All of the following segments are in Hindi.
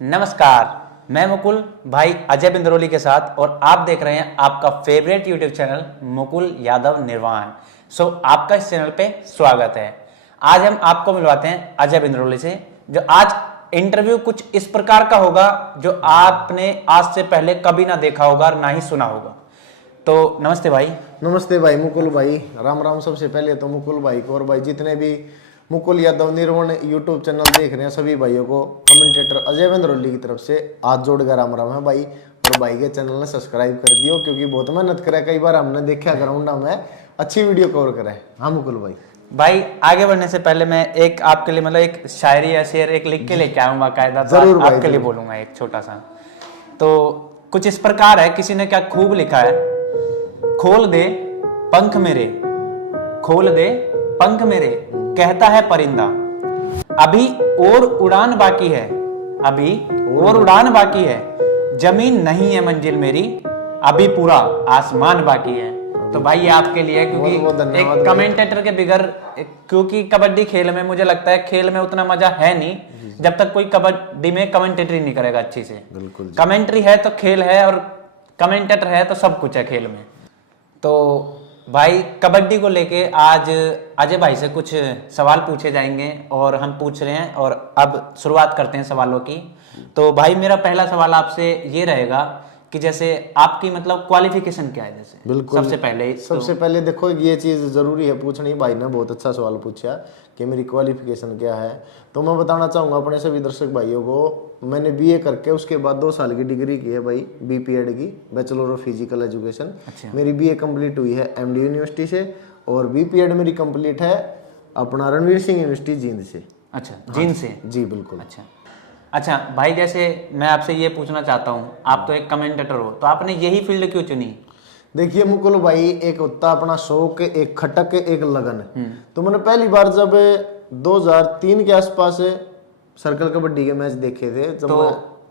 नमस्कार, मैं मुकुल भाई अजय बिंद्रोली के साथ और आप देख रहे हैं आपका favourite YouTube channel Mukul Yadav निर्वाण। आपका इस चैनल पे स्वागत है। आज हम आपको मिलवाते हैं अजय बिंद्रोली से, जो आज इंटरव्यू कुछ इस प्रकार का होगा जो आपने आज से पहले कभी ना देखा होगा और ना ही सुना होगा। तो नमस्ते भाई। नमस्ते भाई मुकुल भाई, राम राम। सबसे पहले तो मुकुल भाई को और भाई जितने भी मुकुल यादव निर्वाण यूट्यूब चैनल देख रहे हैं सभी भाइयों को कमेंटेटर अजय बिंद्रोली की तरफ से हाथ जोड़कर राम राम है भाई। और भाई के चैनल ने सब्सक्राइब कर दियो क्योंकि बहुत मेहनत करे, कई बार हमने देखा ग्राउंड में अच्छी वीडियो कवर करे। हाँ मुकुल भाई। भाई आगे बढ़ने से पहले मैं एक आपके लिए मतलब एक शायरी या शेर एक लिख के लेके आऊंगा कायदा, तो जरूर भाई, आपके लिए बोलूंगा एक छोटा सा। तो कुछ इस प्रकार है, किसी ने क्या खूब लिखा है, खोल दे पंख मेरे, खोल दे पंख मेरे, कहता है परिंदा, अभी और उड़ान बाकी है, अभी और उड़ान बाकी है, जमीन नहीं है मंजिल मेरी, अभी पूरा आसमान बाकी है। तो भाई ये आपके लिए है, क्योंकि एक कमेंटेटर के बिगर, क्योंकि कबड्डी खेल में मुझे लगता है खेल में उतना मजा है नहीं जब तक कोई कबड्डी में कमेंटेटरी नहीं करेगा अच्छी से। बिल्कुल, कमेंट्री है तो खेल है और कमेंटेटर है तो सब कुछ है खेल में। तो भाई कबड्डी को लेके आज अजय भाई से कुछ सवाल पूछे जाएंगे और हम पूछ रहे हैं, और अब शुरुआत करते हैं सवालों की। तो भाई मेरा पहला सवाल आपसे ये रहेगा कि जैसे आपकी मतलब क्वालिफिकेशन क्या है। जैसे बिल्कुल, सबसे पहले देखो ये चीज़ ज़रूरी है पूछनी। भाई ने बहुत अच्छा सवाल पूछा कि मेरी क्वालिफिकेशन क्या है। तो मैं बताना चाहूँगा अपने सभी दर्शक भाइयों को, मैंने बीए करके उसके बाद 2 साल की डिग्री की है भाई, बीपीएड की, बैचलर ऑफ फिजिकल एजुकेशन। अच्छा। मेरी बीए कंप्लीट हुई है एमडी यूनिवर्सिटी से, और बीपीएड मेरी कंप्लीट है अपना रणवीर सिंह यूनिवर्सिटी जींद से। अच्छा, जींद से। जी बिल्कुल। अच्छा भाई, जैसे मैं आपसे ये पूछना चाहता हूँ, आप तो एक कमेंटेटर हो, तो आपने यही फील्ड क्यों चुनी? देखिए मुकुल भाई, एक होता अपना शौक, एक खटक, एक लगन। तो मैंने पहली बार जब 2003 के आसपास सर्कल कबड्डी के मैच देखे थे। तो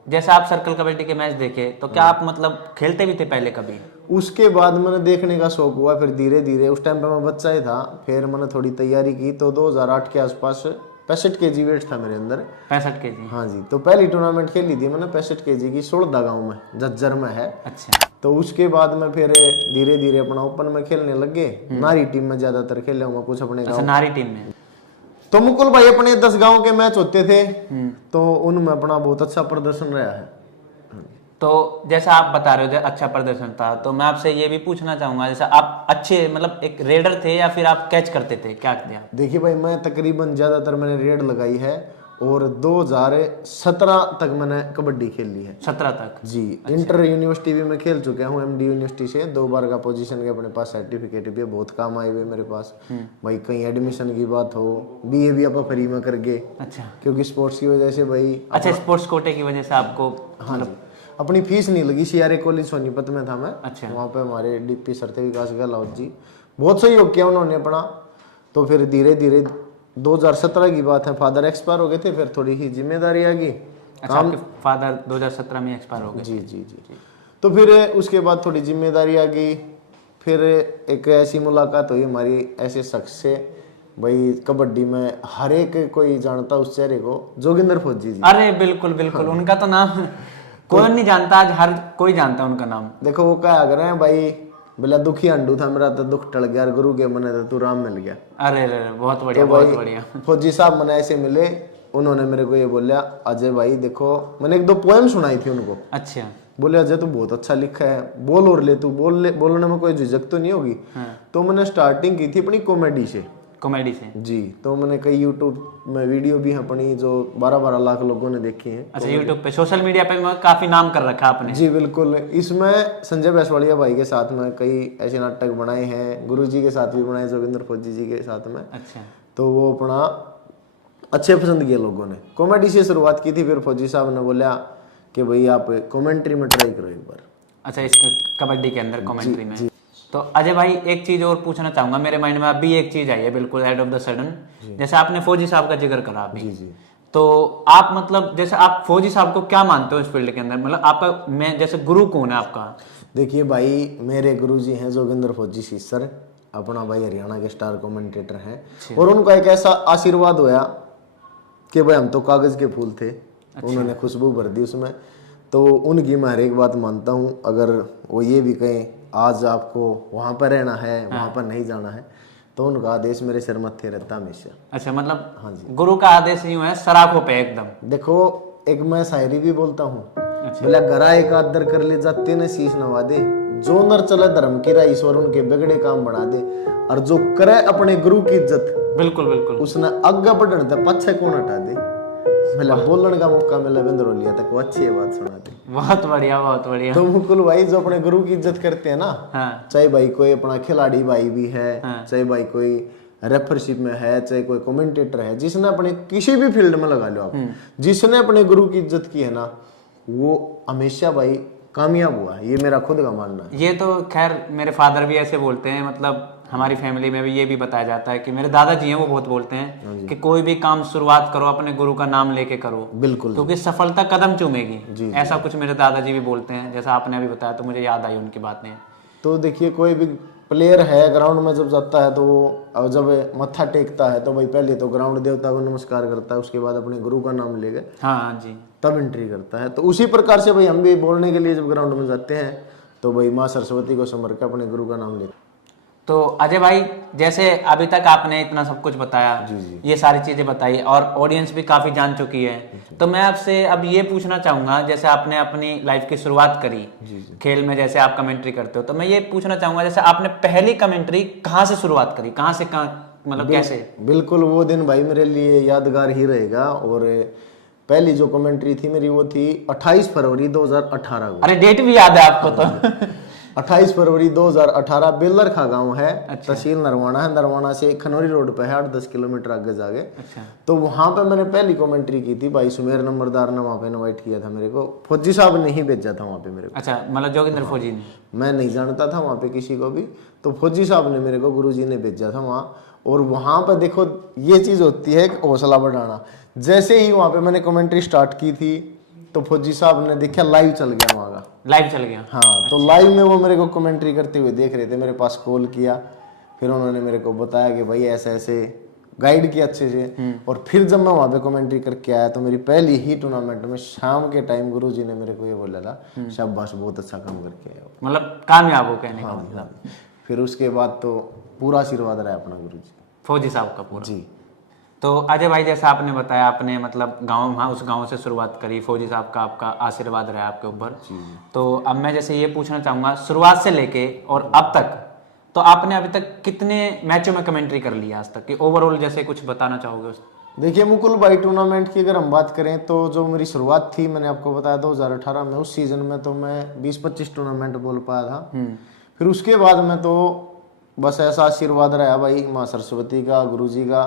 जैसे आप सर्कल कबड्डी के मैच देखे तो क्या आप मतलब खेलते भी थे पहले कभी? उसके बाद मैंने देखने का शौक हुआ, फिर धीरे धीरे, उस टाइम पे मैं बच्चा ही था, फिर मैंने थोड़ी तैयारी की। तो 2008 के आसपास 65 kg वेट था मेरे अंदर। 65 kg? हाँ जी। तो पहली टूर्नामेंट खेली थी मैंने 65 kg की, 16 गांव में, झज्जर में है। अच्छा। तो उसके बाद में फिर धीरे धीरे अपना ओपन में खेलने लग गए। नारी टीम में ज्यादातर खेले हूँ कुछ अपने गाँव। नारी टीम में? तो मुकुल भाई अपने 10 गांव के मैच होते थे, तो उनमें अपना बहुत अच्छा प्रदर्शन रहा है। तो जैसा आप बता रहे हो अच्छा प्रदर्शन था, तो मैं आपसे ये भी पूछना चाहूंगा, जैसे आप अच्छे मतलब एक रेडर थे या फिर आप कैच करते थे, क्या थे आप? देखिए भाई, मैं तकरीबन ज्यादातर मैंने रेड लगाई है, और 2017 तक मैंने कबड्डी खेली है। 17 तक? जी। अच्छा। इंटर यूनिवर्सिटी भी मैं खेल चुका हूँ, एमडी यूनिवर्सिटी से 2 बार का पोजीशन के अपने पास सर्टिफिकेट भी है, बहुत काम आए हुए मेरे पास। भाई कहीं एडमिशन की बात हो, बीए भी आप फ्री में कर गए। अच्छा। क्योंकि स्पोर्ट्स की वजह से भाई। अच्छा, स्पोर्ट्स कोटे की वजह से आपको? हाँ, अपनी फीस नहीं लगी। सीआरए कॉलेज सोनीपत में था मैं। अच्छा। वहाँ पे हमारे डीपी सर विकास गहलोत जी, बहुत सहयोग किया उन्होंने अपना। तो फिर धीरे धीरे 2017 की बात है, फादर एक्सपायर हो गए थे, फिर थोड़ी ही जिम्मेदारी आ गई। अच्छा, आपके फादर 2017 में एक्सपायर हो गए? जी जी जी। तो फिर उसके बाद थोड़ी जिम्मेदारी आ गई। फिर एक ऐसी मुलाकात हुई हमारी ऐसे शख्स से, भाई कबड्डी में हर एक कोई जानता उस चेहरे को, जोगिंदर फौजी जी। अरे बिल्कुल बिल्कुल, उनका तो नाम कौन नहीं जानता, आज हर कोई जानता है उनका नाम। देखो वो क्या कर रहे हैं भाई, बोला दुखी अंडू था मेरा तो दुख टल गया, गुरु के मने तो तू राम मिल गया। अरे बहुत बढ़िया, तो बहुत बढ़िया। फौजी साहब मने ऐसे मिले, उन्होंने मेरे को ये बोला, अजय भाई देखो, मैंने 1-2 पोएम सुनाई थी उनको। अच्छा। बोले अजय तू बहुत अच्छा लिखा है, बोल और ले, तू बोल ले, बोलने में कोई झिझक तो नहीं होगी। तो मैंने स्टार्टिंग की थी अपनी कॉमेडी से। कॉमेडी से? जी। तो मैंने कई यूट्यूब में वीडियो भी है अपनी जो 12-12 लाख लोगों ने देखी है। अच्छा, यूट्यूब पे, सोशल मीडिया पे काफी नाम कर रखा आपने। जी बिल्कुल। इसमें संजय भैंसवाड़िया भाई के साथ में कई ऐसे नाटक बनाए हैं, गुरुजी के साथ भी बनाए, जोगिंदर फौजी जी के साथ में। अच्छा। तो वो अपना अच्छे पसंद किए लोगों ने। कॉमेडी से शुरुआत की थी, फिर फौजी साहब ने बोला कि भाई आप कॉमेंट्री में ट्राई करो एक बार। अच्छा, इस कबड्डी के अंदर कॉमेंट्री में? तो अजय भाई एक चीज और पूछना चाहूंगा, मेरे माइंड में अभी एक चीज आई है बिल्कुल एड ऑफ द सडन। जैसे आपने फौजी साहब का जिक्र करा अभी। जी जी। तो आप मतलब जैसे आप फौजी साहब को क्या मानते हो इस फील्ड के अंदर, मतलब आपका मैं जैसे गुरु कौन है आपका? देखिए भाई, मेरे गुरुजी हैं जोगिंदर फौजी सी सर, अपना भाई हरियाणा के स्टार कमेंटेटर हैं। और उनका एक ऐसा आशीर्वाद होया कि भाई हम तो कागज के फूल थे, उन्होंने खुशबू भर दी उसमें। तो उनकी मैं हर एक बात मानता हूँ। अगर वो ये भी कहें आज आपको वहाँ पर रहना है, वहाँ पर नहीं जाना है, तो उनका आदेश मेरे सिर मत्थे रहता हमेशा। अच्छा, मतलब हाँ जी, गुरु का आदेश यूं है सराखों पे एकदम। देखो एक मैं शायरी भी बोलता हूँ, बोला गरा एक आदर कर ले जाते ने शीश नवा दे, जो नर चले धर्म की राह ईश्वर उनके बिगड़े काम बढ़ा दे, और जो करे अपने गुरु की इज्जत बिल्कुल बिल्कुल। उसने आगे बढ़ने तक पीछे कौन हटा दे। मिला बोलने का मौका मिला बिंदरोलिया तक वो अच्छी बात सुना दे। बहुत बढ़िया बहुत बढ़िया। तो मुकुल भाई जो अपने गुरु की इज्जत करते हैं ना, हाँ चाहे भाई कोई अपना खिलाड़ी भाई भी है, हाँ। चाहे भाई कोई रेफरशिप में है, चाहे कोई कमेंटेटर है, जिसने अपने किसी भी फील्ड में लगा लो आप, जिसने अपने गुरु की इज्जत की है ना, वो हमेशा भाई कामयाब हुआ है। ये मेरा खुद का मानना है। ये तो खैर मेरे फादर भी ऐसे बोलते हैं, मतलब हमारी फैमिली में भी ये भी बताया जाता है कि मेरे दादाजी हैं वो बहुत बोलते हैं कि कोई भी काम शुरुआत करो अपने गुरु का नाम लेके करो, बिल्कुल क्योंकि सफलता कदम चूमेगी। जी। ऐसा कुछ मेरे दादाजी भी बोलते हैं, जैसा आपने अभी बताया तो मुझे याद आई उनकी बातें। तो देखिए कोई भी प्लेयर है ग्राउंड में जब जाता है तो वो जब मत्था टेकता है तो भाई पहले तो ग्राउंड देवता को नमस्कार करता है, उसके बाद अपने गुरु का नाम लेके हाँ जी, तब एंट्री करता है। तो उसी प्रकार से भाई हम भी बोलने के लिए जब ग्राउंड में जाते हैं तो भाई माँ सरस्वती को समर के अपने गुरु का नाम लेते। तो अजय भाई जैसे अभी तक आपने इतना सब कुछ बताया, ये सारी चीजें बताई और ऑडियंस भी काफी जान चुकी है, तो मैं आपसे अब ये पूछना चाहूंगा, जैसे आपने अपनी लाइफ की शुरुआत करी खेल में, जैसे आप कमेंट्री करते हो, तो मैं ये पूछना चाहूंगा जैसे आपने पहली कमेंट्री कहाँ से शुरुआत करी, कहाँ से मतलब कैसे? बिल्कुल वो दिन भाई मेरे लिए यादगार ही रहेगा। और पहली जो कमेंट्री थी मेरी वो थी 28 फरवरी 2018 को। अरे डेट भी याद है आपको तो। 28 फरवरी 2018 बेलरखा गांव है, तहसील नरवाना है, नरवाना से खनौरी रोड पे है, 8-10 किलोमीटर आगे जाके। अच्छा। तो वहां पे मैंने पहली कमेंट्री की थी। भाई सुमेर नंबरदार ने वहां पे इनवाइट किया था मेरे को, फौजी साहब ने ही भेजा था वहां पे मेरे को। अच्छा, मतलब जोगिंदर फौजी ने? मैं नहीं जानता था वहां पे किसी को भी, तो फौजी साहब ने मेरे को गुरुजी ने भेजा था वहां। और वहां पे देखो ये चीज होती है हौसला बढ़ाना। जैसे ही वहां पे मैंने कमेंट्री स्टार्ट की थी तो फौजी साहब ने देखा लाइव चल गया वहां का, लाइव चल गया। हाँ। तो लाइव में वो मेरे को कमेंट्री करते हुए देख रहे थे, मेरे पास कॉल किया, फिर उन्होंने मेरे को बताया कि भाई ऐसे ऐसे गाइड किया अच्छे से। और फिर जब मैं वहां पे कमेंट्री करके आया तो मेरी पहली ही टूर्नामेंट में शाम के टाइम गुरुजी ने मेरे को ये बोला था, शाबाश बहुत अच्छा काम करके आए हो, मतलब कामयाब हो कहने का मतलब। फिर उसके बाद तो पूरा आशीर्वाद रहा अपना गुरुजी फौजी साहब का पूरा जी। तो अजय भाई जैसा आपने बताया, आपने मतलब गांव, वहाँ उस गांव से शुरुआत करी, फौजी साहब का आपका आशीर्वाद रहा आपके ऊपर। तो अब मैं जैसे ये पूछना चाहूँगा शुरुआत से लेके और अब तक, तो आपने अभी तक कितने मैचों में कमेंट्री कर ली आज तक कि ओवरऑल जैसे कुछ बताना चाहोगे? देखिए मुकुल भाई टूर्नामेंट की अगर हम बात करें तो जो मेरी शुरुआत थी, मैंने आपको बताया 2018 में, उस सीजन में तो मैं 20-25 टूर्नामेंट बोल पाया था। फिर उसके बाद में तो बस ऐसा आशीर्वाद रहा भाई माँ सरस्वती का, गुरुजी का,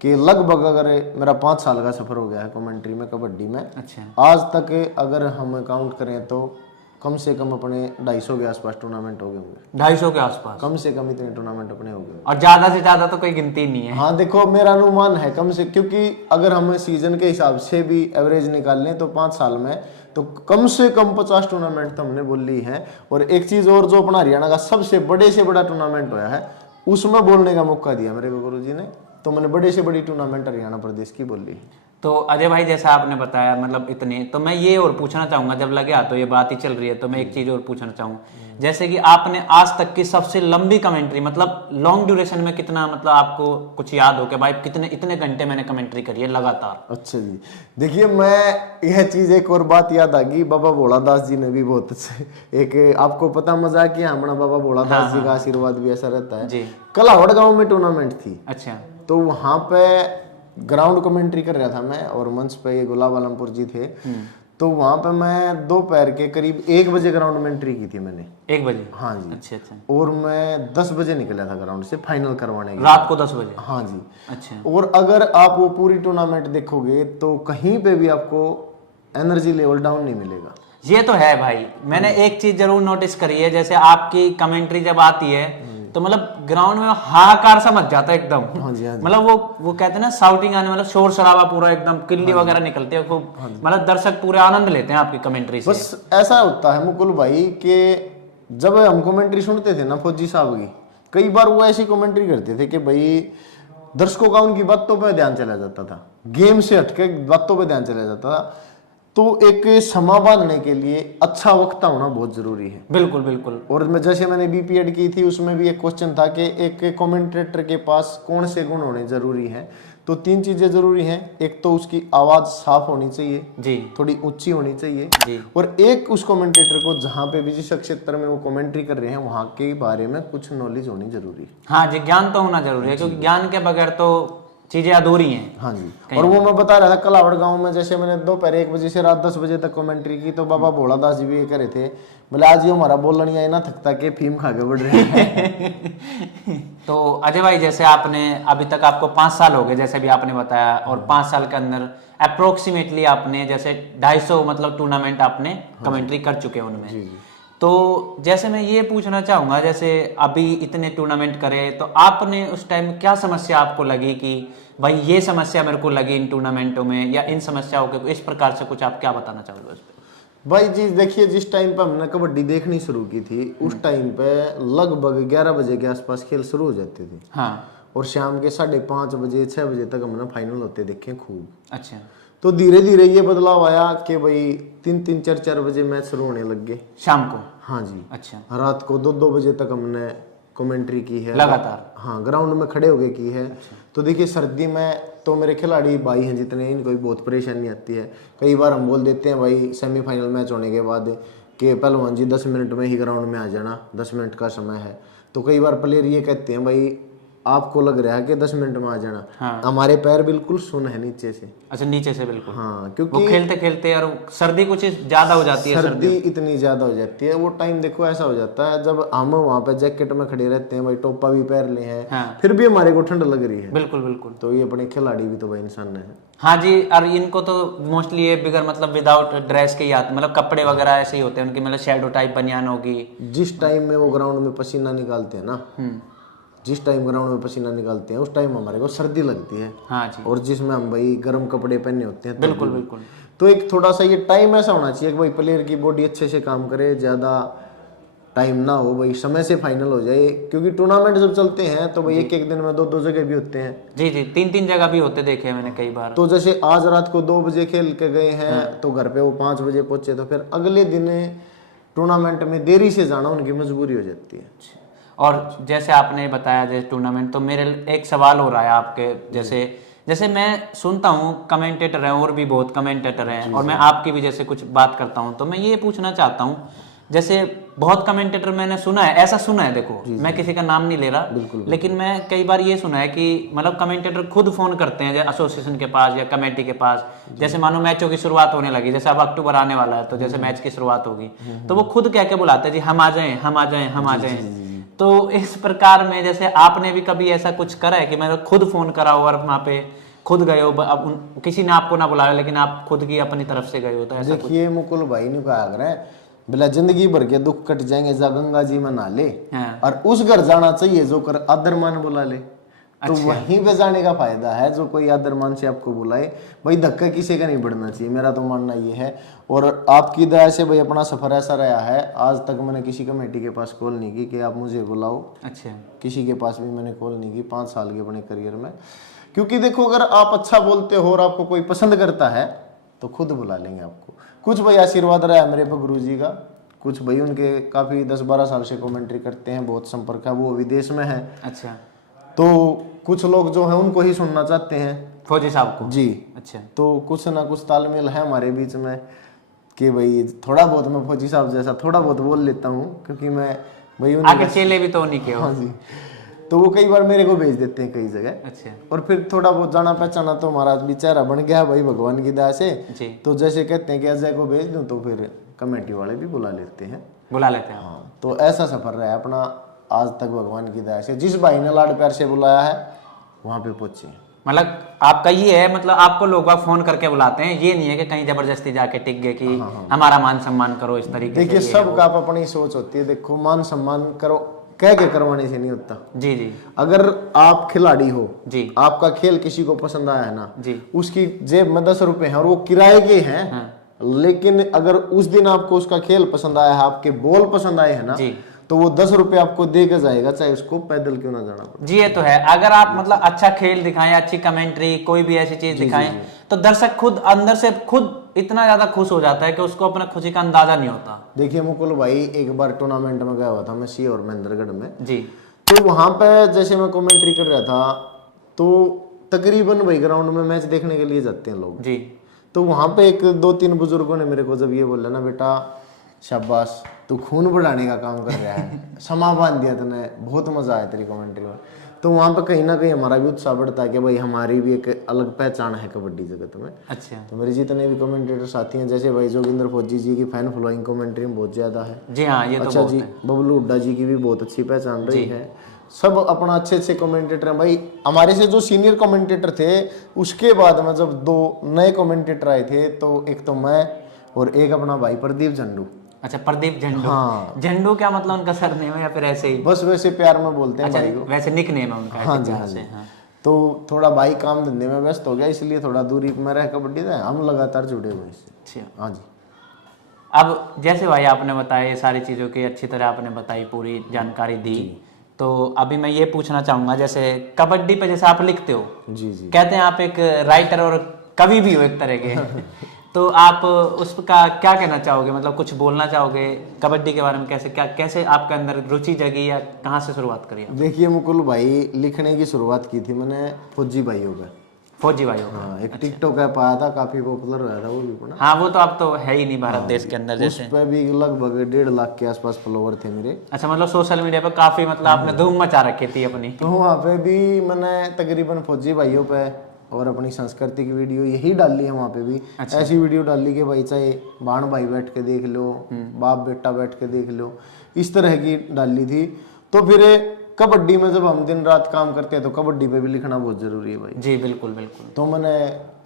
कि लगभग अगर मेरा 5 साल का सफर हो गया है कमेंट्री में, कबड्डी में। अच्छा। आज तक अगर हम काउंट करें तो कम से कम अपने 250 के आसपास टूर्नामेंट हो गए होंगे। 250 के आसपास? कम से कम इतने टूर्नामेंट अपने हो गए। और ज्यादा से ज्यादा तो कोई गिनती नहीं है। हाँ देखो मेरा अनुमान है कम से, क्योंकि अगर हम सीजन के हिसाब से भी एवरेज निकाल लें तो 5 साल में तो कम से कम 50 टूर्नामेंट तो हमने बोल ली है। और एक चीज और, जो अपना हरियाणा का सबसे बड़े से बड़ा टूर्नामेंट हुआ है उसमें बोलने का मौका दिया मेरे को गुरुजी ने, तो मैंने बड़े से बड़ी टूर्नामेंट हरियाणा प्रदेश की बोल ली। तो अजय भाई जैसा आपने बताया मतलब इतने, तो मैं ये और पूछना चाहूंगा, जब लगे तो ये बात ही चल रही है तो मैं एक चीज और पूछना चाहूँ, जैसे कि आपने आज तक की सबसे लंबी कमेंट्री, मतलब लॉन्ग ड्यूरेशन में कितना, मतलब आपको कुछ याद हो कि भाई कितने इतने घंटे मैंने कमेंट्री करी है लगातार? अच्छा जी, देखिए मैं यह चीज एक और बात याद आ गई, बाबा भोलादास जी ने भी बहुत अच्छे एक आपको पता मजाक किया, हमारा बाबा भोलादास जी का आशीर्वाद भी ऐसा रहता है जी। कलावड़ गांव में टूर्नामेंट थी। अच्छा। तो वहां पे ग्राउंड कमेंट्री कर रहा था मैं, और मंच पे ये गुलाब आलमपुर जी थे। तो वहां पे मैं दोपहर के करीब 1 बजे ग्राउंड में एंट्री की थी मैंने। 1 बजे? हाँ जी। अच्छा अच्छा। और मैं 10 बजे निकला था ग्राउंड से फाइनल करवाने के लिए। रात को 10 बजे? हाँ जी। अच्छा। और अगर आप वो पूरी टूर्नामेंट देखोगे तो कहीं पे भी आपको एनर्जी लेवल डाउन नहीं मिलेगा। ये तो है भाई, मैंने एक चीज जरूर नोटिस करी है, जैसे आपकी कमेंट्री जब आती है तो मतलब ग्राउंड में हाहाकार सा मच जाता है एकदम। हाँ जी, हाँ जी। मतलब वो कहते हैं ना शाउटिंग आने, मतलब शोर शराबा पूरा एकदम, किल्ली वगैरह निकलते हैं खूब, मतलब दर्शक पूरे आनंद लेते हैं आपकी कमेंट्री से। बस ऐसा होता है मुकुल भाई कि जब हम कमेंट्री सुनते थे ना फौजी साहब की, कई बार वो ऐसी कमेंट्री करते थे कि भाई दर्शकों का उनकी बातों पे ध्यान चला जाता था, गेम से हटके बातों पे ध्यान चला जाता था। तो एक समा बांधने के लिए अच्छा वक्ता होना बहुत जरूरी है। बिल्कुल बिल्कुल। और मैं जैसे मैंने बीपीएड की थी उसमें भी एक क्वेश्चन था कि एक कमेंटेटर के पास कौन से गुण होने जरूरी हैं। तो 3 चीजें जरूरी हैं। एक तो उसकी आवाज साफ होनी चाहिए जी, थोड़ी ऊंची होनी चाहिए जी। और एक उस कमेंटेटर को जहां पे भी जिस क्षेत्र में वो कमेंट्री कर रहे हैं वहां के बारे में कुछ नॉलेज होनी जरूरी है। हाँ जी, ज्ञान तो होना जरूरी है, क्योंकि ज्ञान के बगैर तो चीजें अधूरी हैं। हाँ जी। और वो मैं बता रहा था कलावड़ गांव में, जैसे मैंने दोपहर 1 बजे से रात 10 बजे तक कमेंट्री की, तो बाबा भोलादास जी भी ये करे थे, बोले आज ये हमारा बोलना नहीं आया ना थकता के फीम खा के बढ़ रहे हैं। तो अजय भाई, जैसे आपने अभी तक आपको 5 साल हो गए जैसे भी आपने बताया, और 5 साल के अंदर अप्रोक्सीमेटली आपने जैसे 250 मतलब टूर्नामेंट आपने कमेंट्री कर चुके हैं उनमें। तो जैसे मैं ये पूछना चाहूंगा, जैसे अभी इतने टूर्नामेंट करे तो आपने उस टाइम क्या समस्या आपको लगी कि भाई ये समस्या मेरे को लगी इन टूर्नामेंटों में, या इन समस्याओं के इस प्रकार से कुछ आप क्या बताना चाहोगे उस पर? भाई जी देखिए, जिस टाइम पे हमने कबड्डी देखनी शुरू की थी उस टाइम पे लगभग 11 बजे के आसपास खेल शुरू हो जाते थे। हाँ। और शाम के 5:30 बजे 6 बजे तक हमने फाइनल होते देखे खूब। अच्छा। तो धीरे धीरे ये बदलाव आया कि भाई 3-3 4-4 बजे मैच शुरू होने लग गए शाम को? हाँ जी। अच्छा। रात को 2-2 बजे तक हमने कमेंट्री की है लगातार? हाँ, ग्राउंड में खड़े होके की है। तो देखिए सर्दी में तो मेरे खिलाड़ी भाई हैं जितने, इनको भी बहुत परेशानी आती है। कई बार हम बोल देते हैं भाई सेमीफाइनल मैच होने के बाद कि पहलवान जी 10 मिनट में ही ग्राउंड में आ जाना, 10 मिनट का समय है। तो कई बार प्लेयर ये कहते हैं भाई आपको लग रहा है कि 10 मिनट में आ जाना। हाँ। हमारे पैर बिल्कुल सुन है नीचे से। अच्छा, नीचे से बिल्कुल। हाँ, वो क्योंकि खेलते खेलते और सर्दी कुछ ज्यादा हो जाती है। सर्दी इतनी ज्यादा हो जाती है, वो टाइम देखो ऐसा हो जाता है जब हम वहाँ पे जैकेट में खड़े रहते हैं, भाई टोपा भी पहन ले हैं। हाँ। फिर भी हमारे को ठंड लग रही है। बिल्कुल बिल्कुल। तो ये अपने खिलाड़ी भी तो भाई इंसान है। हाँ जी। और इनको तो मोस्टली ये बिगर मतलब विदाउट ड्रेस के ही आते, मतलब कपड़े वगैरह ऐसे ही होते हैं उनकी, मतलब शैडो टाइप बनियान होगी। जिस टाइम में वो ग्राउंड में पसीना निकालते हैं ना, जिस टाइम ग्राउंड में पसीना निकालते हैं उस टाइम हमारे को सर्दी लगती है। हाँ जी। और जिसमें हम भाई गर्म कपड़े पहने होते हैं। बिल्कुल बिल्कुल। तो एक थोड़ा सा ये टाइम ऐसा होना चाहिए कि भाई प्लेयर की बॉडी अच्छे से काम करे, ज्यादा टाइम ना हो, भाई समय से फाइनल हो जाए। क्योंकि टूर्नामेंट जब चलते हैं तो भाई एक दिन में 2-2 जगह भी होते हैं। जी जी, 3-3 जगह भी होते देखे मैंने कई बार। तो जैसे आज रात को 2 बजे खेल के गए हैं तो घर पे वो 5 बजे पहुंचे, तो फिर अगले दिन टूर्नामेंट में देरी से जाना उनकी मजबूरी हो जाती है। और जैसे आपने बताया जैसे टूर्नामेंट, तो मेरे एक सवाल हो रहा है आपके, जैसे मैं सुनता हूँ कमेंटेटर हैं और भी बहुत कमेंटेटर हैं, और मैं आपकी भी जैसे कुछ बात करता हूँ, तो मैं ये पूछना चाहता हूँ, जैसे बहुत कमेंटेटर मैंने सुना है, ऐसा सुना है, देखो मैं किसी का नाम नहीं ले रहा, लेकिन मैं कई बार ये सुना है कि मतलब कमेंटेटर खुद फोन करते हैं एसोसिएशन के पास या कमेटी के पास। जैसे मानो मैचों की शुरुआत होने लगी, जैसे अब अक्टूबर आने वाला है, तो जैसे मैच की शुरुआत होगी तो वो खुद कह के बुलाते हैं जी हम आ जाएं, हम आ जाएं, हम आ जाएं। तो इस प्रकार में जैसे आपने भी कभी ऐसा कुछ करा है कि मैंने खुद फोन करा हो और वहाँ पे खुद गए हो, अब किसी ने आपको ना बुलाया लेकिन आप खुद की अपनी तरफ से गए हो? तो ऐसा देखिए मुकुल भाई ने कहा कर बिला जिंदगी भर के दुख कट जाएंगे जा गंगा जी में नहा ले। हाँ। और उस घर जाना चाहिए जो कर आदर मान बुला ले। तो वहीं पे जाने का फायदा है, जो कोई आदर मान से आपको बुलाए। भाई धक्का किसी का नहीं बढ़ना चाहिए, मेरा तो मानना ये है। और आपकी दया से भाई अपना सफर ऐसा रहा है, आज तक मैंने किसी कमेटी के पास कॉल नहीं की कि आप मुझे बुलाओ। अच्छा। किसी के पास भी मैंने कॉल नहीं की 5 साल के अपने करियर में। क्योंकि देखो अगर आप अच्छा बोलते हो और आपको कोई पसंद करता है तो खुद बुला लेंगे आपको। कुछ भाई आशीर्वाद रहा है मेरे पे गुरु जी का, कुछ भाई उनके काफी 10-12 साल से कमेंट्री करते हैं, बहुत संपर्क है, वो विदेश में है। अच्छा। तो कुछ लोग जो है उनको ही सुनना चाहते हैं फौजी साहब को जी। अच्छा। तो कुछ ना कुछ तालमेल है हमारे बीच में कि भाई थोड़ा बहुत मैं फौजी साहब जैसा थोड़ा बहुत बोल लेता हूँ, क्योंकि मैं भाई आगे चेले भी तो नहीं के हो। हाँ जी। तो वो कई बार मेरे को भेज देते हैं कई जगह। अच्छा। और फिर थोड़ा बहुत जाना पहचाना तो हमारा बेचारा बन गया भाई भगवान की दया से। जी। तो जैसे कहते हैं कि अजय को भेज दूं तो फिर कमेटी वाले भी बुला लेते हैं। बुला लेते हैं। हाँ, तो ऐसा सफर रहा है अपना आज तक भगवान की दया से। जिस भाई ने लाड प्यार से बुलाया है वहां पे पहुंचे। मतलब आपका ये है, मतलब आपको लोग बाग फोन करके बुलाते हैं, ये नहीं है कि कहीं जबरदस्ती जाके टिक गए कि हमारा मान सम्मान करो इस तरीके से। देखिए सबका आप अपनी सोच होती है। देखो मान सम्मान करो कह के करवाने से नहीं होता। जी जी। अगर आप खिलाड़ी हो जी, आपका खेल किसी को पसंद आया है ना जी, उसकी जेब में 10 रुपए हैं और वो किराए के हैं। हाँ। लेकिन अगर उस दिन आपको उसका खेल पसंद आया है, आपके बॉल पसंद आए हैं ना, जी, तो वो 10 रुपये आपको दे के जाएगा, चाहे उसको पैदल क्यों ना जाना पड़े। जी ये तो है, अगर आप मतलब अच्छा खेल दिखाएं, अच्छी कमेंट्री, कोई भी ऐसी चीज दिखाएं, तो दर्शक खुद अंदर से खुद इतना ज्यादा खुश हो जाता है कि उसको अपना खुशी का अंदाजा नहीं होता। देखिए मुकुल भाई, एक बार टूर्नामेंट में गया हुआ था मैं सी और महेंद्रगढ़ में जी। तो वहां पे जैसे मैं कमेंट्री कर रहा था, तो तकरीबन वही ग्राउंड में मैच देखने के लिए जाते हैं लोग जी। तो वहां पे एक 2-3 बुजुर्गों ने मेरे को जब ये बोला ना, बेटा शाबाश तू खून बढ़ाने का काम कर रहा है, समा बांध दिया तूने, बहुत मजा आया तेरी कमेंट्री में। तो वहां पे कहीं ना कहीं हमारा भी उत्साह बढ़ता है कि भाई हमारी भी एक अलग पहचान है कबड्डी जगत में। अच्छा। तो मेरे जितने भी कमेंटेटर साथी हैं, जैसे भाई जोगिंदर फौजी जी की फैन फॉलोइंग कमेंट्री में बहुत ज्यादा है। जी हाँ, ये तो अच्छा बहुत जी, है। बबलू हुड्डा जी की भी बहुत अच्छी पहचान रही है। सब अपना अच्छे अच्छे कमेंटेटर हैं भाई। हमारे से जो सीनियर कमेंटेटर थे, उसके बाद में जब 2 नए कमेंटेटर आए थे, तो एक तो मैं और एक अपना भाई प्रदीप झंडू। अच्छा, प्रदीप झंडू। हाँ। झंडू क्या मतलब उनका सरनेम है या फिर ऐसे ही? बस वैसे प्यार में बोलते हैं अच्छा, भाई को। वैसे निकनेम है उनका? हाँ ऐसे जी, प्यार हाँ से, जी। हाँ। तो थोड़ा भाई काम धंधे में व्यस्त हो गया, इसलिए थोड़ा दूरी में रह कबड्डी से हम लगातार जुड़े हुए इससे। अच्छा। हाँ जी। अब जैसे भाई आपने बताया ये सारी चीज़ों की अच्छी तरह आपने बताई, पूरी जानकारी दी, तो अभी मैं ये पूछना चाहूँगा, जैसे कबड्डी पे जैसे आप लिखते हो, जी जी। कहते हैं आप एक राइटर और कवि भी हो एक तरह के तो आप उसका क्या कहना चाहोगे, मतलब कुछ बोलना चाहोगे कबड्डी के बारे में? कैसे आपके अंदर रुचि जगी या कहाँ से शुरुआत करी? देखिए मुकुल भाई, लिखने की शुरुआत की थी मैंने फौजी भाइयों पे। फौजी भाइयों का? हाँ, एक टिकटॉक ऐप आया था, काफी पॉपुलर रहा था वो भी अपना। हाँ, वो तो अब तो है ही नहीं भारत देश के अंदर उस जैसे। पे भी लगभग 1.5 लाख के आसपास फॉलोवर थे मेरे। अच्छा, मतलब सोशल मीडिया पे काफी मतलब आपने धूम मचा रखी थी अपनी। तो वहाँ पे भी मैंने तकरीबन फौजी भाइयों पे और अपनी संस्कृति की वीडियो यही डाली है वहाँ पे भी। अच्छा। ऐसी वीडियो डाली कि भाई चाहे बाण भाई बैठ के देख लो, बाप बेटा बैठ के देख लो, इस तरह की डाली थी। तो फिर कबड्डी में जब हम दिन रात काम करते हैं तो कबड्डी पे भी लिखना बहुत जरूरी है भाई। जी बिल्कुल बिल्कुल। तो मैंने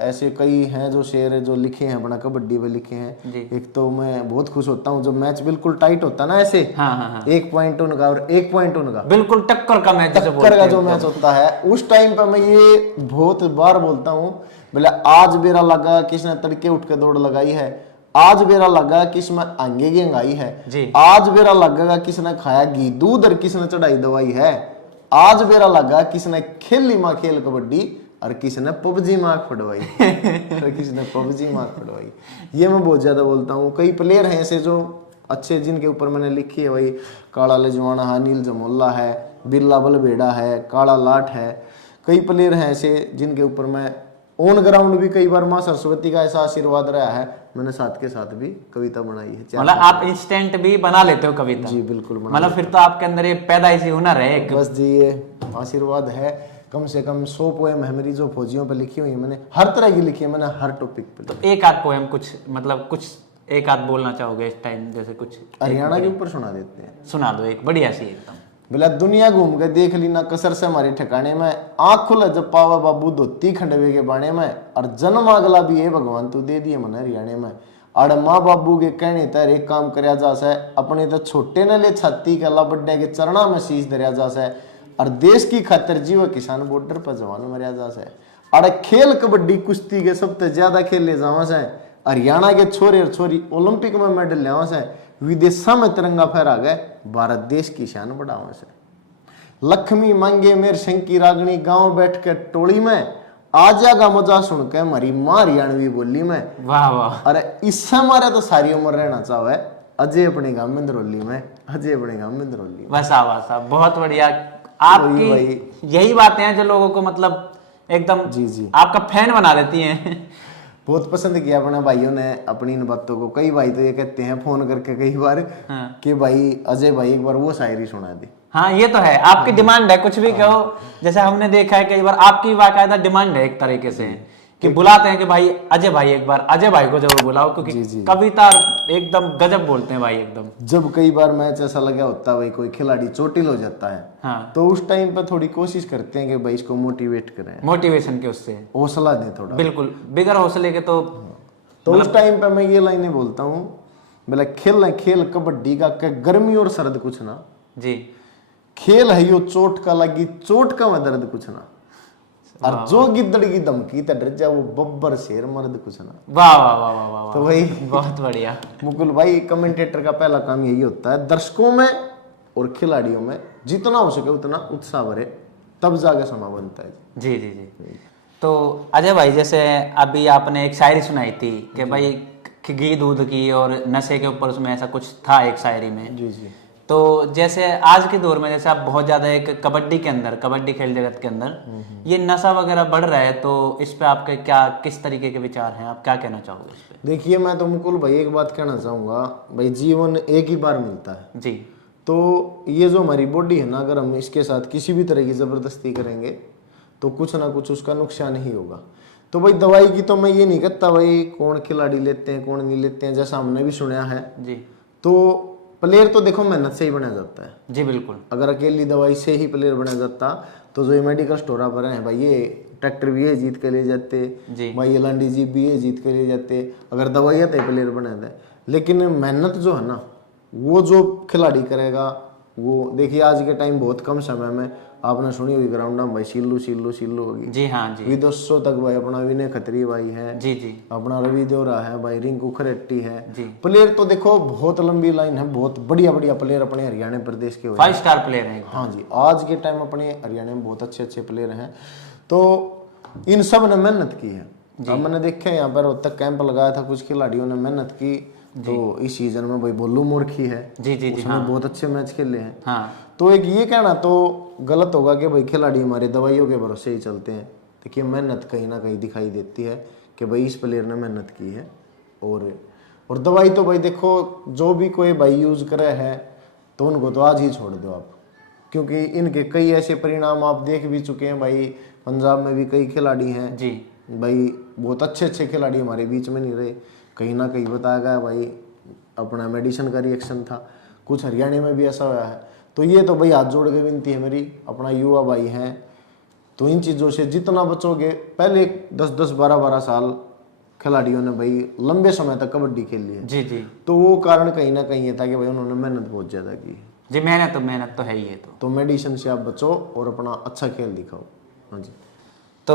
ऐसे कई हैं जो शेर जो लिखे हैं अपना कबड्डी पे लिखे हैं। जी। एक तो मैं बहुत खुश होता हूँ जब मैच बिल्कुल टाइट होता है ना, ऐसे हाँ हाँ हाँ, 1 पॉइंट उनका और 1 पॉइंट उनका, बिल्कुल टक्कर का मैच जैसे टक्कर बोलते का हैं जो एकदम। मैच होता है, उस टाइम पे मैं ये बहुत बार बोलता हूँ, बोले आज मेरा लगा किसने तड़के उठ के दौड़ लगाई है, आज मेरा लगा किसमें आंगे की अंगाई है जी। आज मेरा लगा किसने खाया घी दूध और किसने चढ़ाई दवाई है, आज मेरा लगा किसने खेली माँ खेल कबड्डी और किसने पबजी माँ फटवाई और किसने पबजी माँ फटवाई। ये मैं बहुत ज्यादा बोलता हूँ। कई प्लेयर हैं ऐसे जो अच्छे, जिनके ऊपर मैंने लिखी है भाई, काला लेजवाना है, नील जमोल्ला है, बिरला बलबेड़ा है, काला लाट है। कई प्लेयर हैं ऐसे जिनके ऊपर मैं ऑन ग्राउंड भी कई बार माँ सरस्वती का ऐसा आशीर्वाद रहा है, मैंने साथ के साथ भी कविता बनाई है। मतलब आप इंस्टेंट भी बना लेते हो कविता? जी बिल्कुल बना। मतलब फिर तो आपके अंदर ये पैदाइशी हुनर है एक। बस जी, ये आशीर्वाद है। कम से कम 100 पोएम है मेरी जो फौजियों पे लिखी हुई है, मैंने हर तरह की लिखी है, मैंने हर टॉपिक पे। तो एक आध पोएम कुछ मतलब कुछ एक आध बोलना चाहोगे इस टाइम, जैसे कुछ हरियाणा के ऊपर सुना देते हैं। सुना दो एक बढ़िया सी एकदम। बोला दुनिया घूम के देख ली ना कसर से हमारे ठिकाने में, आँख खुला जब पावा बाबू धोती खंडवे के बाणे में, और जन्म अगला भी है भगवान तू दे दिए मन हरियाणे में। अड़ माँ बाबू के कहने तर एक काम करया जा से, अपने तो छोटे न ले छाती के अल्लाह बड्डे के चरणा में शीश धरया जा से, और देश की खातिर जीव किसान बॉर्डर पर जवान मरिया जा से। अड़ खेल कबड्डी कुश्ती के सबसे ज्यादा खेले जावा से, हरियाणा के छोरे और छोरी ओलंपिक में मेडल लिया से, विदेशा में तिरंगा फहरा गए, भारत देश की शान बढ़ावा से। लक्ष्मी मांगे मेर शंकी रागनी गांव बैठ के टोली में, आजा का मजा सुन के मरी माँ हरियाणवी बोली में। वाह वाह। अरे इससे हमारा तो सारी उम्र रहना चाहे अजय अपने गांव में दरौली में, अजय अपने गांव में दरौली में। बस आवाज बहुत बढ़िया। आपकी यही बातें हैं जो लोगों को मतलब एकदम जी जी आपका फैन बना देती हैं। बहुत पसंद किया अपने भाइयों ने अपनी इन बातों को। कई भाई तो ये कहते हैं फोन करके कई बार कि भाई अजय भाई एक बार वो शायरी सुना दी। हाँ ये तो है, आपकी डिमांड है, कुछ भी कहो। जैसे हमने देखा है कई बार आपकी बाकायदा डिमांड है एक तरीके से कि बुलाते हैं कि भाई अजय भाई, एक बार अजय भाई को जरूर बुलाओ, क्योंकि कविता एकदम गजब बोलते हैं भाई एकदम। जब कई बार मैच ऐसा लगा होता है भाई कोई खिलाड़ी चोटिल हो जाता है, हाँ, तो उस टाइम पे थोड़ी कोशिश करते हैं कि भाई इसको मोटिवेट करें, मोटिवेशन के उससे हौसला दें थोड़ा। बिल्कुल, बिगर हौसले के तो उस टाइम पे मैं ये लाइनें बोलता हूँ, बोला खेल खेल कबड्डी का गर्मी और सर्द कुछ ना जी, खेल है यो चोट का लगी चोट का मैं दर्द कुछ ना, और जो गिद्दड़ की धमकी ते डर जा वो बब्बर शेर मर्द कुछ ना। वाह वाह वाह वाह वाह। तो भाई बहुत बढ़िया मुकुल भाई, कमेंटेटर का पहला काम यही होता है दर्शकों में और खिलाड़ियों में जितना हो सके उतना उत्साह भरे, तब जाके समा बनता है। जी जी जी। तो अजय भाई, जैसे अभी आपने एक शायरी सुनाई थी कि भाई घी दूध की और नशे के ऊपर, उसमें ऐसा कुछ था एक शायरी में। जी जी। तो जैसे आज के दौर में जैसे आप बहुत ज्यादा एक कबड्डी के अंदर, कबड्डी खेल जगत के अंदर ये नशा वगैरह बढ़ रहा है, तो इस पे आपके क्या, किस तरीके के विचार हैं, आप क्या कहना चाहोगे इस पे? देखिए, मैं तो मुकुल भाई एक बात कहना चाहूँगा भाई, जीवन एक ही बार मिलता है। जी। तो ये जो हमारी बॉडी है ना, अगर हम इसके साथ किसी भी तरह की ज़बरदस्ती करेंगे तो कुछ ना कुछ उसका नुकसान ही होगा। तो भाई दवाई की तो मैं ये नहीं कहता भाई कौन खिलाड़ी लेते हैं कौन नहीं लेते हैं, जैसा हमने भी सुना है। जी। तो प्लेयर तो देखो मेहनत से ही बनाया जाता है। जी बिल्कुल। अगर अकेली दवाई से ही प्लेयर बनाया जाता तो जो ये मेडिकल स्टोर पर है भाई, ये ट्रैक्टर भी ये जीत के ले जाते जी। भाई, ये लांडी जी भी ये जीत के ले जाते अगर दवाइयाँ तो प्लेयर बना दे। लेकिन मेहनत जो है ना, वो जो खिलाड़ी करेगा वो, देखिए आज के टाइम बहुत कम समय में आपने सुनी हुई ग्राउंड में भाई सिल्लू सिल्लू सिल्लू होगी। जी हाँ जी। विदेशों तक भाई अपना विनय खत्री भाई है। जी जी। अपना रवि देवरा है भाई, रिंकू खरेट्टी है। जी। प्लेयर तो देखो बहुत लंबी लाइन है, बहुत बढ़िया बढ़िया प्लेयर अपने हरियाणा प्रदेश के हुए 5 स्टार प्लेयर हैं। हाँ जी, आज के टाइम अपने हरियाणा में बहुत अच्छे अच्छे प्लेयर हैं। तो इन सब ने मेहनत की है। अब मैंने देखा यहाँ पर रोहतक कैंप लगाया था, कुछ खिलाड़ियों ने मेहनत की। तो इस सीजन में भाई बोलू मोरखी है। जी जी जी। उसने बहुत अच्छे मैच खेले हैं। हाँ। तो एक ये कहना तो गलत होगा कि भाई खिलाड़ी हमारे दवाइयों के भरोसे ही चलते हैं। देखिए मेहनत कहीं ना कहीं दिखाई देती है कि भाई इस प्लेयर ने मेहनत की है। और दवाई तो भाई देखो जो भी कोई भाई यूज करे है तो उनको तो आज ही छोड़ दो आप, क्योंकि इनके कई ऐसे परिणाम आप देख भी चुके हैं भाई। पंजाब में भी कई खिलाड़ी हैं जी भाई, बहुत अच्छे अच्छे खिलाड़ी हमारे बीच में नहीं रहे, कहीं ना कहीं बताया गया भाई अपना मेडिसिन का रिएक्शन था। कुछ हरियाणा में भी ऐसा हुआ है। तो ये तो भाई हाथ जोड़ के विनती है मेरी, अपना युवा भाई हैं तो इन चीज़ों से जितना बचोगे। पहले 10-10 12-12 साल खिलाड़ियों ने भाई लंबे समय तक कबड्डी खेली है। जी जी। तो वो कारण कहीं ना कहीं ये था कि भाई उन्होंने मेहनत बहुत ज़्यादा की है। जी, मेहनत तो है ही है। तो मेडिसिन से आप बचो और अपना अच्छा खेल दिखाओ। हाँ जी। तो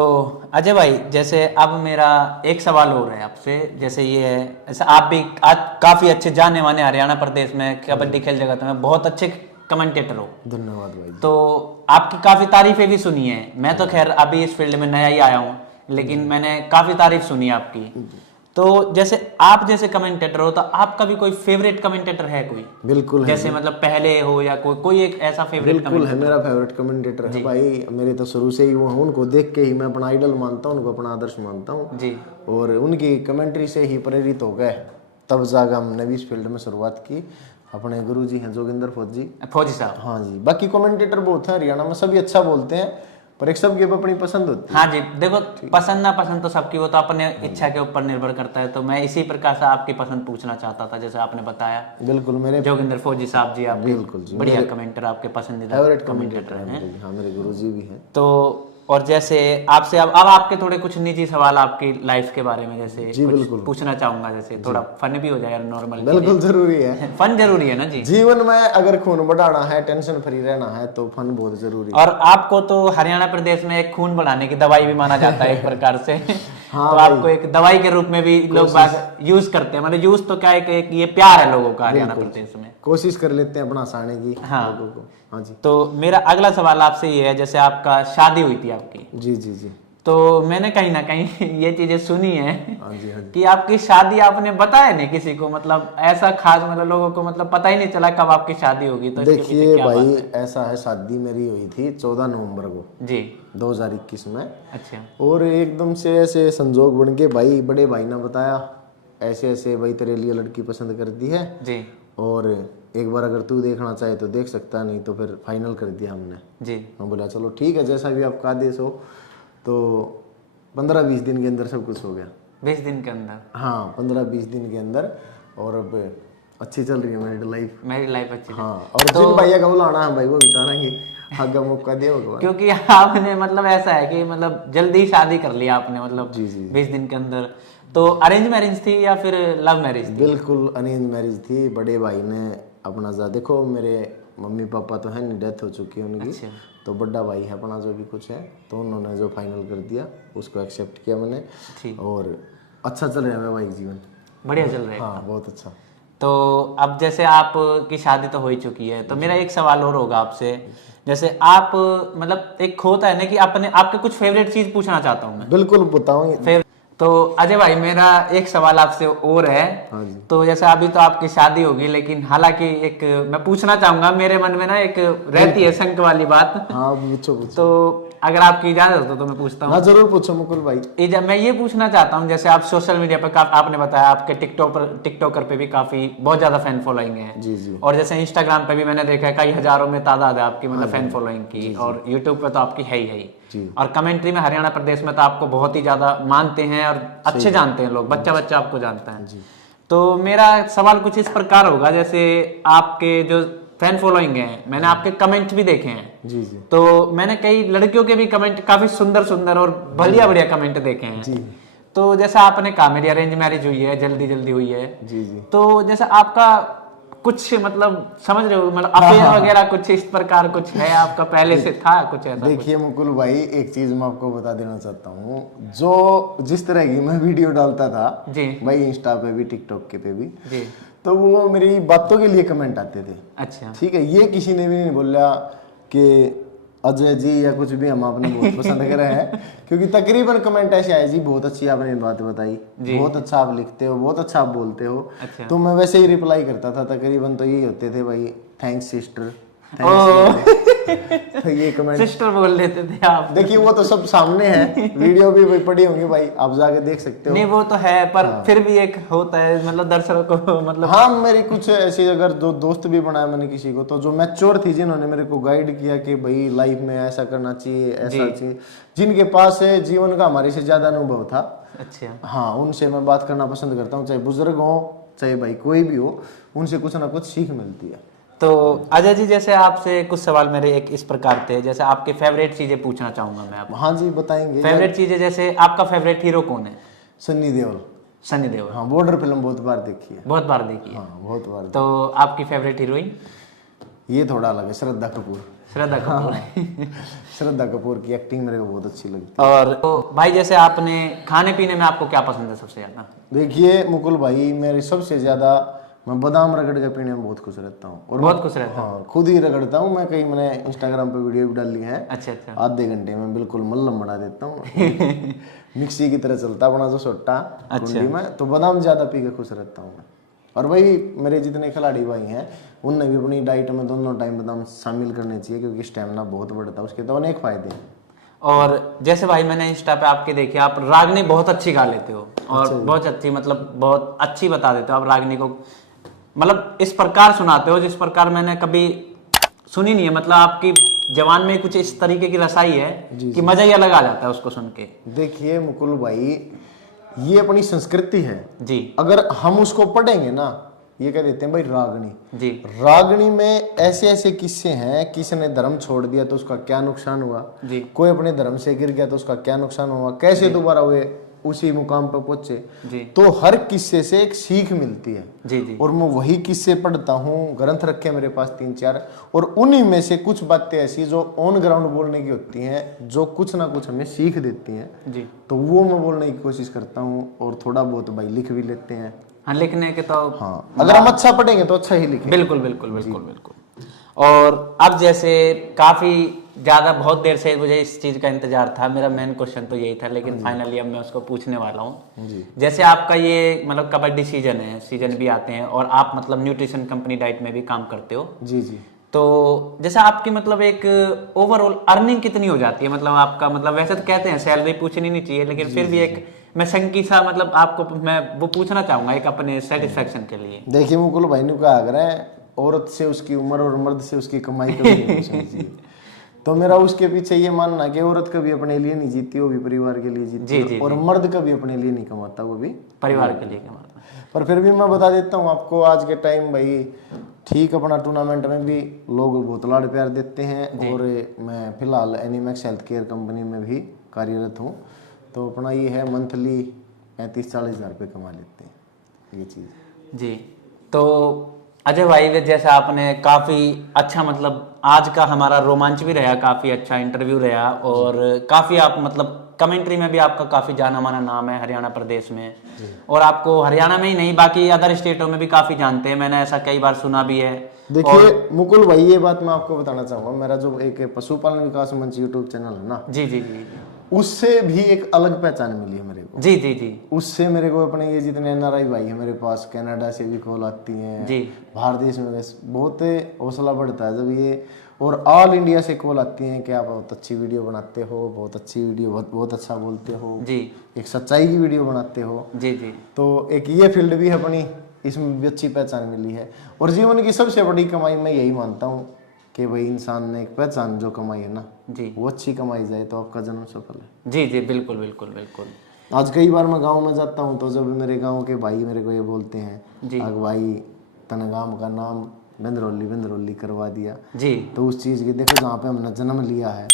अजय भाई, जैसे अब मेरा एक सवाल हो रहा है आपसे, जैसे ये है, जैसे आप भी आज काफ़ी अच्छे जाने माने हरियाणा प्रदेश में कबड्डी खेल जगत में बहुत अच्छे कमेंटेटर हो। धन्यवाद भाई। तो आपकी काफ़ी तारीफें भी सुनी है। मैं तो खैर अभी इस फील्ड में नया ही आया हूँ, लेकिन मैंने काफ़ी तारीफ सुनी आपकी। तो जैसे आप जैसे कमेंटेटर हो, तो आपका भी कोई फेवरेट कमेंटेटर है कोई? बिल्कुल है। जैसे मतलब पहले हो या कोई एक ऐसा फेवरेट? बिल्कुल है, मेरा फेवरेट कमेंटेटर है भाई। मेरे तो शुरू से ही वो हैं, उनको देख के ही मैं अपना आइडल मानता हूँ, उनको अपना आदर्श मानता हूँ जी। और उनकी कमेंट्री से ही प्रेरित हो गए, तब जाकर हमने भी इस फील्ड में शुरुआत की। अपने गुरुजी हैं जोगिंदर फौजी साहब। हाँ जी। बाकी कमेंटेटर बहुत हैं हरियाणा में, सभी अच्छा बोलते हैं, पर एक सबकी अपनी पसंद होती है। हाँ जी, देखो पसंद ना पसंद तो सबकी, वो तो अपने इच्छा के ऊपर निर्भर करता है। तो मैं इसी प्रकार से आपकी पसंद पूछना चाहता था, जैसे आपने बताया। बिल्कुल, मेरे जोगिंदर फौजी साहब जी, आप बिल्कुल जी बढ़िया कमेंटर, आपके पसंदीदा फेवरेट कमेंटेटर हैं। हाँ, मेरे गुरुजी भी हैं। तो और जैसे आपसे अब आपके थोड़े कुछ निजी सवाल आपकी लाइफ के बारे में जैसे जी बिल्कुल पूछना चाहूंगा, जैसे थोड़ा फन भी हो जाए, नॉर्मल। बिल्कुल जरूरी है, फन जरूरी है ना जी। जीवन में अगर खून बढ़ाना है, टेंशन फ्री रहना है तो फन बहुत जरूरी है। और आपको तो हरियाणा प्रदेश में एक खून बढ़ाने की दवाई भी माना जाता है एक प्रकार से। हाँ तो आपको एक दवाई के रूप में भी लोग बात यूज करते हैं, मतलब यूज तो क्या है कि एक ये प्यार है लोगों का हरियाणा प्रदेश में, कोशिश कर लेते हैं अपना हंसाने की लोगों को। हाँ जी। तो मेरा अगला सवाल आपसे ये है, जैसे आपका शादी हुई थी आपकी, जी जी जी, तो मैंने कहीं ना कहीं ये चीजें सुनी है हाँ जी, हाँ जी। कि आपकी शादी आपने बताया नहीं किसी को, मतलब ऐसा खास, मतलब लोगों को मतलब पता ही नहीं चला कब आपकी शादी होगी। तो इसके पीछे देखिए क्या भाई, बात है? ऐसा है, शादी मेरी हुई थी 14 नवंबर को जी 2021 में। अच्छा। और एकदम से ऐसे संजोग बन के भाई, बड़े भाई ने बताया ऐसे ऐसे भाई तेरे लिए लड़की पसंद कर दी है जी और एक बार अगर तू देखना चाहे तो देख सकता, नहीं तो फिर फाइनल कर दिया हमने। जी। मैं बोला चलो ठीक है, जैसा भी आपका आदेश हो। तो 15-20 दिन के अंदर सब कुछ हो गया। 20 दिन के अंदर? हाँ, 15-20 दिन के अंदर। और अब अच्छी चल रही है मेरी लाइफ। मेरी लाइफ अच्छी हाँ, और जिन भैया का बुलाना है भाई वो बिताएंगे, आगे मौका दे होगा। क्योंकि आपने मतलब ऐसा है कि मतलब जल्दी शादी कर लिया आपने, मतलब जी जी 20 दिन के अंदर। तो अरेंज मैरिज थी या फिर लव मैरिज थी? बिल्कुल अरेंज मैरिज थी। बड़े भाई ने अपना देखो, मेरे मम्मी पापा तो है नहीं, डेथ हो चुकी है उनकी। अच्छा। तो बड़ा भाई है अपना जो भी कुछ है, तो उन्होंने जो फाइनल कर दिया उसको एक्सेप्ट किया मैंने। ठीक। और अच्छा चल रहा है भाई जीवन, बढ़िया चल रहा है। हाँ बहुत अच्छा। तो अब जैसे आप की शादी तो हो ही चुकी है, तो मेरा एक सवाल और होगा आपसे। जैसे आप मतलब एक होता है ना कि अपने आपके कुछ फेवरेट चीज पूछना चाहता हूँ मैं। बिल्कुल बताऊं। तो अजय भाई मेरा एक सवाल आपसे और है। हाँ जी। तो जैसे अभी तो आपकी शादी होगी, लेकिन हालांकि एक मैं पूछना चाहूंगा, मेरे मन में ना एक रहती है शंक वाली बात। हाँ पूछो पूछो। तो अगर आपकी इजाजत हो तो मैं पूछता ना हूँ। जरूर पूछो मुकुल भाई। मैं ये पूछना चाहता हूँ, जैसे आप सोशल मीडिया पर आपने बताया आपके टिकटॉकर पे भी काफी बहुत ज्यादा फैन फॉलोइंग है। जी जी। और जैसे इंस्टाग्राम पे भी मैंने देखा है कई हजारों में तादाद है आपकी मतलब फैन फॉलोइंग की। और यूट्यूब पे तो आपकी है ही। जी। और कमेंट्री में हरियाणा प्रदेश में तो आपको बहुत ही ज्यादा मानते हैं और अच्छे जानते हैं लोग, बच्चा बच्चा आपको जानता है। तो मेरा सवाल कुछ इस प्रकार होगा, जैसे आपके जो फैन फॉलोइंग है, मैंने आपके कमेंट भी देखे हैं। जी जी। तो मैंने कई लड़कियों के भी कमेंट काफी सुंदर सुंदर और बढ़िया बढ़िया कमेंट देखे हैं। जी। तो जैसा आपने कहा मेरी अरेंज मैरिज हुई है, जल्दी जल्दी हुई है। जी जी। तो जैसा आपका कुछ मतलब समझ रहे हो, मतलब अफेयर वगैरह कुछ इस प्रकार कुछ है आपका, पहले से था कुछ ऐसा? देखिए मुकुल भाई, एक चीज मैं आपको बता देना चाहता हूँ। जो जिस तरह की मैं वीडियो डालता था जी भाई, इंस्टा पे भी टिकटॉक के पे भी, जी, तो वो मेरी बातों के लिए कमेंट आते थे। अच्छा ठीक है, ये किसी ने भी नहीं बोला कि अजय जी या कुछ भी हम आपने बहुत पसंद करे हैं, क्योंकि तकरीबन कमेंट ऐसे आए जी, बहुत अच्छी आपने बात बताई, बहुत अच्छा आप लिखते हो, बहुत अच्छा आप बोलते हो। अच्छा। तो मैं वैसे ही रिप्लाई करता था, तकरीबन तो यही होते थे भाई, थैंक्स सिस्टर, तो ये कमेंट सिस्टर बोल लेते थे आप। देखिए वो तो सब सामने है, वीडियो भी पड़ी होंगी भाई, आप जाके देख सकते हो। नहीं वो तो है, पर फिर भी एक होता है मतलब दर्शकों को मतलब। हाँ, मेरी कुछ ऐसी अगर दो दोस्त भी बनाया मैंने किसी को, तो जो मैच्योर थी, जिन्होंने मेरे को गाइड किया कि भाई लाइफ में ऐसा करना चाहिए, ऐसा चाहिए, जिनके पास जीवन का हमारे से ज्यादा अनुभव था। अच्छा। हाँ, उनसे मैं बात करना पसंद करता हूँ, चाहे बुजुर्ग हो चाहे भाई कोई भी हो, उनसे कुछ ना कुछ सीख मिलती है। तो अजय जी जैसे आपसे कुछ सवाल मेरे एक इस प्रकार थे, जैसे आपके फेवरेट चीजें पूछना चाहूंगा मैं आप। हाँ जी बताएंगे। फेवरेट चीजें जैसे आपका फेवरेट हीरो कौन है? सन्नी देओल। सनी देओल। हाँ, बॉर्डर फिल्म बहुत बार देखी है। बहुत बार देखी है। हाँ बहुत बार। तो आपकी फेवरेट हीरोइन? ये थोड़ा अलग है, श्रद्धा कपूर। श्रद्धा कपूर। श्रद्धा कपूर की एक्टिंग मेरे को बहुत अच्छी लगती है। और तो भाई जैसे आपने खाने पीने में आपको क्या पसंद है सबसे ज्यादा? देखिए मुकुल भाई, मेरे सबसे ज्यादा मैं बादाम रगड़ के पीने में बहुत खुश रहता हूँ। और बहुत खुश रहता हूँ? हाँ, खुद ही रगड़ता हूँ मैं। कहीं मैंने इंस्टाग्राम पे वीडियो भी डाली है। अच्छा अच्छा। आधे घंटे में बिल्कुल मल्लम बना देता हूँ। मिक्सी की तरह चलता अपना जो सोटा कुंडी में, तो बादाम ज्यादा पी के खुश रहता हूँ मैं। और वही मेरे जितने खिलाड़ी भाई हैं, उनने भी अपनी डाइट में दोनों टाइम बादाम शामिल करने चाहिए, क्योंकि स्टेमिना बहुत बढ़ता है, उसके तो अनेक फायदे हैं। और जैसे भाई मैंने इंस्टा पे आपके देखे, आप रागनी बहुत अच्छी गा लेते हो और बहुत अच्छी मतलब बहुत अच्छी बता देते हो आप रागनी को, मतलब इस प्रकार सुनाते हो जिस प्रकार मैंने कभी सुनी नहीं है। मतलब आपकी जवान में कुछ इस तरीके की रसाई है कि मजा ही अलग आ जाता है उसको सुन के। देखिए मुकुल भाई, ये अपनी संस्कृति है जी। अगर हम उसको पढ़ेंगे ना, ये कह देते हैं भाई रागनी। जी। रागनी में ऐसे ऐसे किस्से हैं, किसी ने धर्म छोड़ दिया तो उसका क्या नुकसान हुआ जी। कोई अपने धर्म से गिर गया तो उसका क्या नुकसान हुआ, कैसे दोबारा हुए उसी मुकाम पर पहुंचे। जी। तो हर किस्से से एक सीख मिलती है। जी जी। और मैं वही किस्से पढ़ता हूँ, ग्रंथ रखे मेरे पास 3-4, और उन्हीं में से कुछ बातें ऐसी जो ऑन ग्राउंड बोलने की होती हैं, जो कुछ ना कुछ हमें सीख देती हैं। जी। तो वो मैं बोलने की कोशिश करता हूँ, और थोड़ा बहुत भाई लिख भी लेते हैं। हाँ लिखने के तो हाँ, अगर हम अच्छा पढ़ेंगे तो अच्छा ही लिखेंगे। बिल्कुल बिल्कुल बिल्कुल बिल्कुल। और अब जैसे काफी ज्यादा बहुत देर से मुझे इस चीज का इंतजार था, मेरा मेन क्वेश्चन तो यही था, लेकिन फाइनली अब मैं उसको पूछने वाला हूँ। जैसे आपका ये मतलब कबड्डी सीजन है, सीजन भी आते हैं, और आप मतलब न्यूट्रिशन कंपनी डाइट में भी काम करते हो। जी जी। तो जैसे आपकी मतलब एक ओवरऑल अर्निंग कितनी हो जाती है? मतलब आपका मतलब वैसे तो कहते हैं सैलरी पूछनी नहीं चाहिए, लेकिन फिर भी एक मैं संकी सा मतलब आपको मैं वो पूछना चाहूंगा एक अपने सेटिस्फेक्शन के लिए। देखिए मुकुल भाई ने कहा अगर औरत से उसकी उम्र और मर्द से उसकी कमाई कभी नहीं पूछनी चाहिए। तो मेरा उसके पीछे ये मानना कि औरत कभी अपने लिए नहीं जीती, वो भी परिवार के लिए जीती है, और मर्द कभी अपने लिए नहीं कमाता, वो भी परिवार के लिए कमाता। पर फिर भी मैं बता देता हूँ आपको, आज के टाइम भाई ठीक अपना टूर्नामेंट में भी लोग बहुत लाड़ प्यार देते हैं। और मैं फिलहाल एनिमैक्स हेल्थ केयर कंपनी में भी कार्यरत हूँ, तो अपना ये है मंथली 35-40 हज़ार रुपये कमा लेते हैं ये चीज़। जी। तो अजय भाई जैसा आपने काफ़ी अच्छा मतलब आज का हमारा रोमांच भी रहा, काफ़ी अच्छा इंटरव्यू रहा, और काफ़ी आप मतलब कमेंट्री में भी आपका काफी जाना माना नाम है हरियाणा प्रदेश में, और आपको हरियाणा में ही नहीं बाकी अदर स्टेटों में भी काफी जानते हैं, मैंने ऐसा कई बार सुना भी है। देखिए मुकुल भाई, ये बात मैं आपको बताना चाहूंगा, मेरा जो एक पशुपालन विकास मंच यूट्यूब चैनल है ना, जी जी जी उससे भी एक अलग पहचान मिली है मेरे को। जी जी जी उससे मेरे को अपने ये जितने एनआरआई भाई है मेरे पास, कनाडा से भी कॉल आती हैं जी, बाहर देश में, बहुत हौसला बढ़ता है जब ये, और ऑल इंडिया से कॉल आती हैं कि आप बहुत अच्छी वीडियो बनाते हो, बहुत अच्छी वीडियो, बहुत अच्छा बोलते हो जी एक सच्चाई की वीडियो बनाते हो। जी जी तो एक ये फील्ड भी है अपनी, इसमें भी अच्छी पहचान मिली है। और जीवन की सबसे बड़ी कमाई मैं यही मानता हूँ कि भाई इंसान ने एक पहचान जो कमाई है ना जी, वो अच्छी कमाई जाए तो आपका जन्म सफल है। जी जी बिल्कुल बिल्कुल बिल्कुल। आज कई बार मैं गांव में जाता हूँ तो जब मेरे गांव के भाई मेरे को ये बोलते हैं, जी। अग भाई तने गांव का नाम बिंदरौली करवा दिया, जी तो उस चीज़ की देखो जहाँ पे हमने जन्म लिया है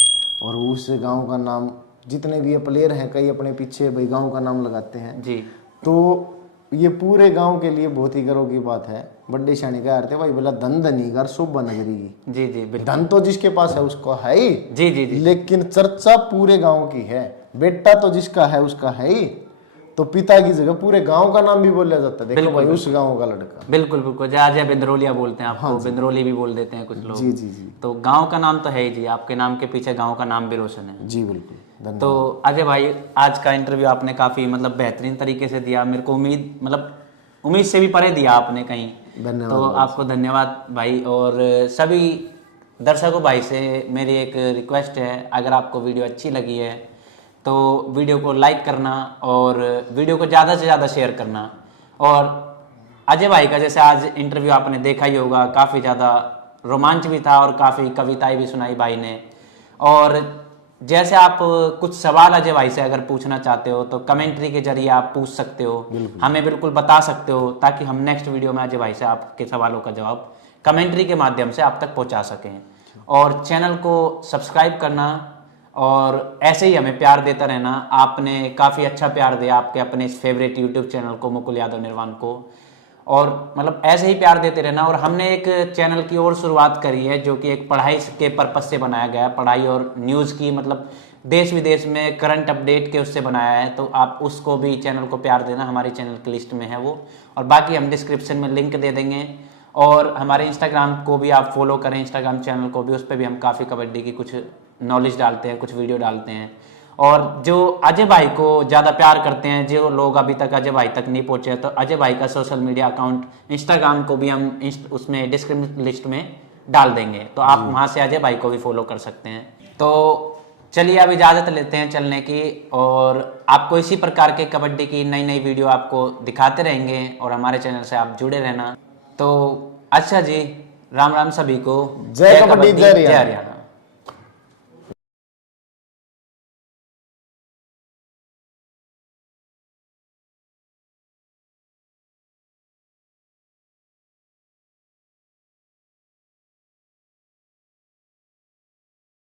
और उस गांव का नाम, जितने भी ये प्लेयर हैं कई अपने पीछे भाई गांव का नाम लगाते हैं, जी तो ये पूरे गांव के लिए बहुत ही गर्व की बात है। बड्डे शानी का अर्थ है भाई बोला धन धनीगर शोभा नगरी की, जी जी बिल्कुल, धन तो जिसके पास है उसको है ही, जी जी जी लेकिन चर्चा पूरे गांव की है। बेटा तो जिसका है उसका है ही, तो पिता की जगह पूरे गांव का नाम भी बोला जाता है, देखो भाई उस गांव का लड़का। बिल्कुल बिल्कुल, जय बिंदरौलिया बोलते हैं आपको, बिंदरौली भी बोल देते हैं कुछ लोग। जी जी जी तो गांव का नाम तो है ही जी, आपके नाम के पीछे गांव का नाम भी रोशन है। जी बिल्कुल, धन्यवाद। तो अजय भाई आज का इंटरव्यू आपने काफी मतलब बेहतरीन तरीके से दिया, मेरे को उम्मीद से भी परे दिया आपने कहीं, धन्यवाद तो आपको धन्यवाद भाई। और सभी दर्शकों भाई से मेरी एक रिक्वेस्ट है, अगर आपको वीडियो अच्छी लगी है तो वीडियो को लाइक करना और वीडियो को ज़्यादा से ज़्यादा शेयर करना। और अजय भाई का जैसे आज इंटरव्यू आपने देखा ही होगा, काफ़ी ज़्यादा रोमांच भी था और काफ़ी कविताएं भी सुनाई भाई ने। और जैसे आप कुछ सवाल अजय भाई से अगर पूछना चाहते हो तो कमेंट्री के जरिए आप पूछ सकते हो, हमें बिल्कुल बता सकते हो, ताकि हम नेक्स्ट वीडियो में अजय भाई से आपके सवालों का जवाब कमेंट्री के माध्यम से आप तक पहुंचा सकें। और चैनल को सब्सक्राइब करना और ऐसे ही हमें प्यार देता रहना। आपने काफ़ी अच्छा प्यार दिया आपके अपने फेवरेट यूट्यूब चैनल को, मुकुल यादव निर्वाण को, और मतलब ऐसे ही प्यार देते रहना। और हमने एक चैनल की और शुरुआत करी है जो कि एक पढ़ाई के पर्पस से बनाया गया है, पढ़ाई और न्यूज़ की, मतलब देश विदेश में करंट अपडेट के उससे बनाया है, तो आप उसको भी चैनल को प्यार देना, हमारे चैनल की लिस्ट में है वो, और बाकी हम डिस्क्रिप्शन में लिंक दे देंगे। और हमारे इंस्टाग्राम को भी आप फॉलो करें, इंस्टाग्राम चैनल को भी, उस पर भी हम काफ़ी कबड्डी की कुछ नॉलेज डालते हैं, कुछ वीडियो डालते हैं। और जो अजय भाई को ज़्यादा प्यार करते हैं, जो लोग अभी तक अजय भाई तक नहीं पहुँचे, तो अजय भाई का सोशल मीडिया अकाउंट इंस्टाग्राम को भी हम उसमें डिस्क्रिप्शन लिस्ट में डाल देंगे, तो आप वहाँ से अजय भाई को भी फॉलो कर सकते हैं। तो चलिए अब इजाज़त लेते हैं चलने की, और आपको इसी प्रकार के कबड्डी की नई नई वीडियो आपको दिखाते रहेंगे, और हमारे चैनल से आप जुड़े रहना। तो अच्छा जी, राम राम सभी को, जय कबड्डी, जय हरियाणा।